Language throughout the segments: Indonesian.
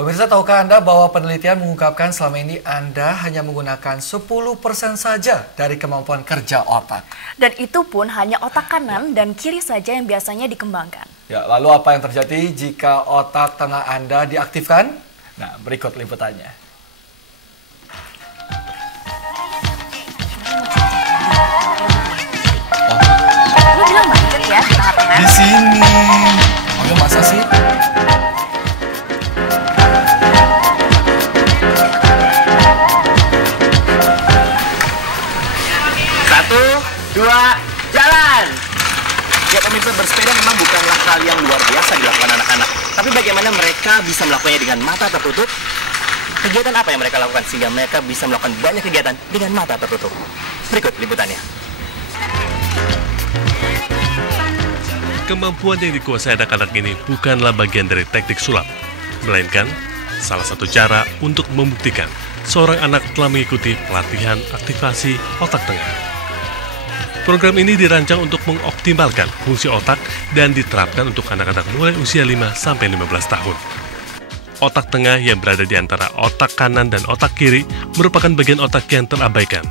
Pemirsa, tahukah Anda bahwa penelitian mengungkapkan selama ini Anda hanya menggunakan 10% saja dari kemampuan kerja otak. Dan itu pun hanya otak kanan dan kiri saja yang biasanya dikembangkan. Ya, lalu apa yang terjadi jika otak tengah Anda diaktifkan? Nah, berikut liputannya. Lu bilang macet ya di tengah-tengah? Di sini. Oh, masa sih? Satu, dua, jalan! Ya pemirsa, bersepeda memang bukanlah hal yang luar biasa dilakukan anak-anak. Tapi bagaimana mereka bisa melakukannya dengan mata tertutup? Kegiatan apa yang mereka lakukan sehingga mereka bisa melakukan banyak kegiatan dengan mata tertutup? Berikut liputannya. Kemampuan yang dikuasai anak-anak ini bukanlah bagian dari teknik sulap, melainkan salah satu cara untuk membuktikan seorang anak telah mengikuti pelatihan aktivasi otak tengah. Program ini dirancang untuk mengoptimalkan fungsi otak dan diterapkan untuk anak-anak mulai usia 5-15 tahun. Otak tengah yang berada di antara otak kanan dan otak kiri merupakan bagian otak yang terabaikan.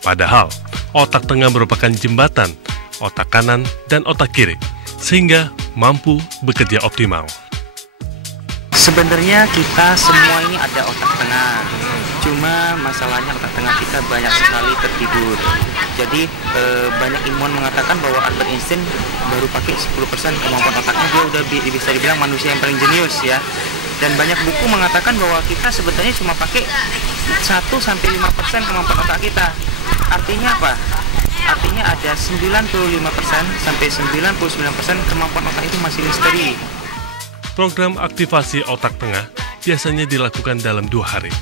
Padahal, otak tengah merupakan jembatan otak kanan dan otak kiri, sehingga mampu bekerja optimal. Sebenarnya kita semua ini ada otak tengah, cuma masalahnya otak tengah kita banyak sekali tertidur. Jadi banyak ilmuwan mengatakan bahwa Albert Einstein baru pakai 10% kemampuan otaknya, dia udah bisa dibilang manusia yang paling jenius ya. Dan banyak buku mengatakan bahwa kita sebetulnya cuma pakai 1-5% kemampuan otak kita. Artinya apa? Artinya ada 95%-99% kemampuan otak itu masih misteri. Program aktivasi otak tengah biasanya dilakukan dalam 2 hari.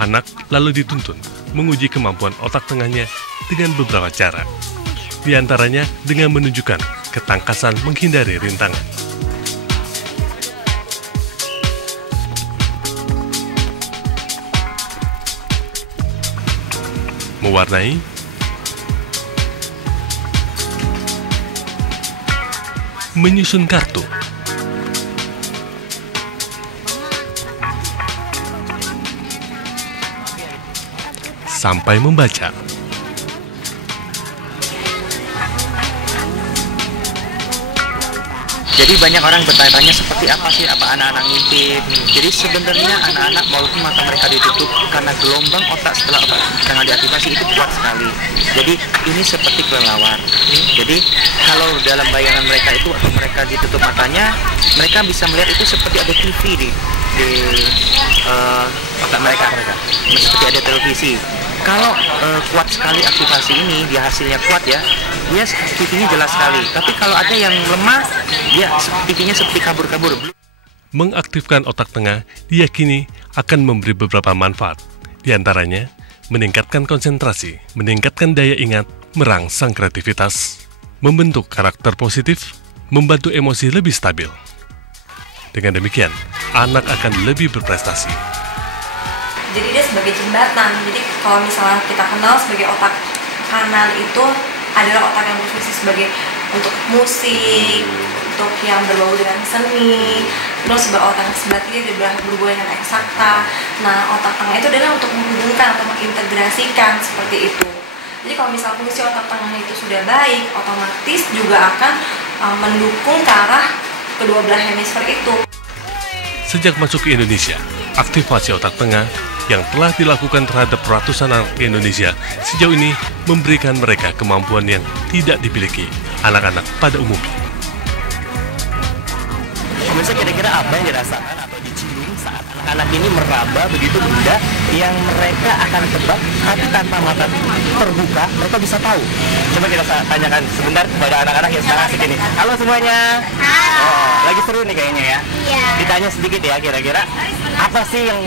Anak lalu dituntun menguji kemampuan otak tengahnya dengan beberapa cara. Di antaranya dengan menunjukkan ketangkasan menghindari rintangan. Mewarnai, menyusun kartu, sampai membaca. Jadi banyak orang bertanya-tanya seperti apa sih apa anak-anak ngintip. Jadi sebenarnya anak-anak walaupun mata mereka ditutup karena gelombang otak setelah otak tengah diaktifasi itu kuat sekali. Jadi ini seperti kelelawar. Jadi kalau dalam bayangan mereka itu atau mereka ditutup matanya, mereka bisa melihat itu seperti ada TV di otak mereka. Seperti ada televisi. Kalau kuat sekali aktivasi ini, dia hasilnya kuat ya, dia TV-nya jelas sekali. Tapi kalau ada yang lemah, dia TV-nya seperti kabur-kabur. Mengaktifkan otak tengah diyakini akan memberi beberapa manfaat. Di antaranya, meningkatkan konsentrasi, meningkatkan daya ingat, merangsang kreativitas, membentuk karakter positif, membantu emosi lebih stabil. Dengan demikian, anak akan lebih berprestasi. Jadi dia sebagai jembatan. Jadi kalau misalnya kita kenal sebagai otak kanan itu adalah otak yang berfungsi sebagai untuk musik, untuk yang berbau dengan seni. Terus otak sebelah kiri berhubungan dengan eksakta. Nah, otak tengah itu adalah untuk menghubungkan atau mengintegrasikan seperti itu. Jadi kalau misalnya fungsi otak tengah itu sudah baik, otomatis juga akan mendukung ke arah kedua belah hemisfer itu. Sejak masuk ke Indonesia, aktivasi otak tengah yang telah dilakukan terhadap ratusan anak di Indonesia sejauh ini memberikan mereka kemampuan yang tidak dimiliki anak-anak pada umumnya. Pemirsa, kira-kira apa yang dirasakan atau dicium saat anak-anak ini meraba begitu benda yang mereka akan tebak, tapi tanpa mata terbuka mereka bisa tahu. Coba kita tanyakan sebentar kepada anak-anak yang sekarang asik ini. Halo semuanya. Lagi seru nih kayaknya ya. Iya. Ditanya sedikit ya, kira-kira apa sih yang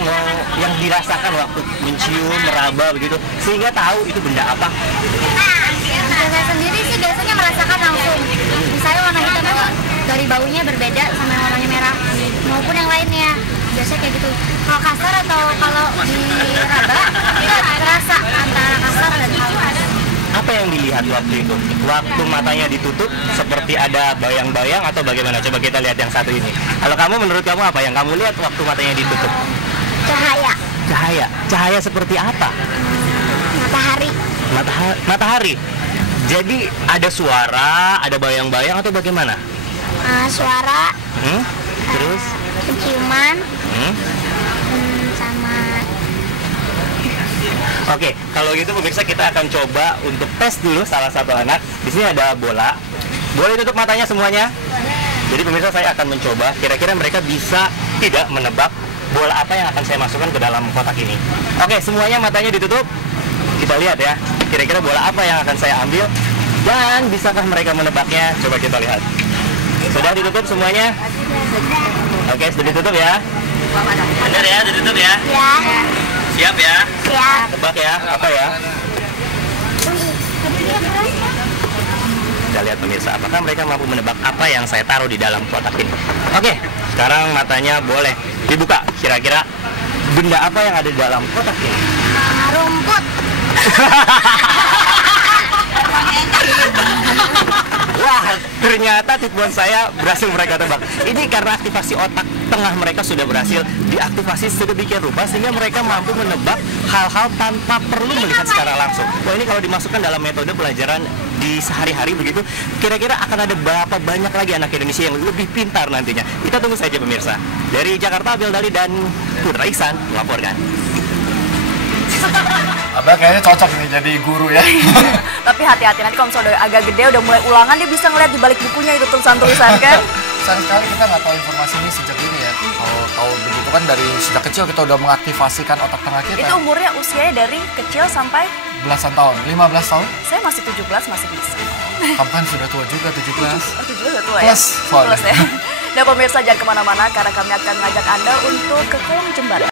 dirasakan waktu mencium, meraba begitu sehingga tahu itu benda apa? Saya sendiri sih biasanya merasakan langsung. Misalnya warna hitamnya dari baunya berbeda sama yang warnanya merah maupun yang lainnya. Biasanya kayak gitu. Kalau kasar atau kalau diraba itu terasa antara kasar dan halus. Apa apa yang dilihat waktu itu? Waktu matanya ditutup seperti ada bayang-bayang atau bagaimana? Coba kita lihat yang satu ini. Kalau kamu, menurut kamu apa yang kamu lihat waktu matanya ditutup? Cahaya. Cahaya. Cahaya seperti apa? Matahari. Matahari. Jadi ada suara, ada bayang-bayang atau bagaimana? Suara. Terus? Penciuman. Sama. Oke, kalau gitu pemirsa kita akan coba untuk tes dulu salah satu anak. Di sini ada bola. Boleh tutup matanya semuanya? Jadi pemirsa, saya akan mencoba. Kira-kira mereka bisa tidak menebak bola apa yang akan saya masukkan ke dalam kotak ini. Oke, semuanya matanya ditutup. Kita lihat ya. Kira-kira bola apa yang akan saya ambil dan bisakah mereka menebaknya? Coba kita lihat. Sudah ditutup semuanya? Oke, sudah ditutup ya. Benar ya, ditutup ya. Ya. Siap ya? Siap. Tebak ya, apa ya? Kita lihat pemirsa, apakah mereka mampu menebak apa yang saya taruh di dalam kotak ini. Oke, sekarang matanya boleh dibuka. Kira-kira benda apa yang ada di dalam kotak ini? Rumput. Wah, ternyata tipuan saya berhasil mereka tebak. Ini karena aktivasi otak tengah mereka sudah berhasil diaktifasi sedemikian rupa sehingga mereka mampu menebak hal-hal tanpa perlu melihat secara langsung. Wah, ini kalau dimasukkan dalam metode pelajaran di sehari-hari begitu, kira-kira akan ada berapa banyak lagi anak Indonesia yang lebih pintar nantinya. Kita tunggu saja pemirsa. Dari Jakarta, Abel Dali dan Putra Iksan melaporkan. Abah kayaknya cocok nih jadi guru ya. Tapi hati-hati, nanti kalau misalnya udah agak gede, udah mulai ulangan, dia bisa ngeliat di balik bukunya itu tulisan-tulisan kan. Sayang sekali kita nggak tahu informasi ini sejak ini ya. Kalau tahu begitu kan dari sejak kecil kita udah mengaktifasikan otak tengah kita. Itu umurnya usianya dari kecil sampai belasan tahun, 15 tahun. saya masih 17 masih bisa. Kamu kan sudah tua juga, 17. Oh, 17 udah tua ya? Plus, soalnya. Plus ya. Nah pemirsa, jangan kemana-mana karena kami akan mengajak Anda untuk ke kolong jembatan.